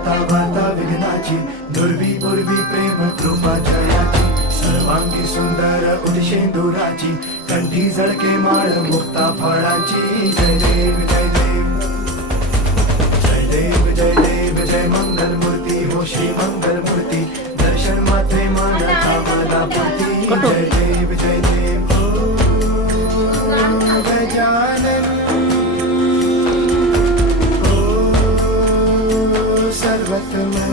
जाता वार्ता विघ्नाची, दुर्वी पूर्वी प्रेम कृपा जयाची, सर्वांगी सुंदर उदिशेंदुराची, कंठी झळके माळ मुक्ता फळाची. जय देव जय देव जय देव जय देव जय मंगल मूर्ती हो श्री मंगल मूर्ती, दर्शन मात्रे मानता मला पूर्ती. जय देव जय देव ओ गजानन ओ सर्वतमन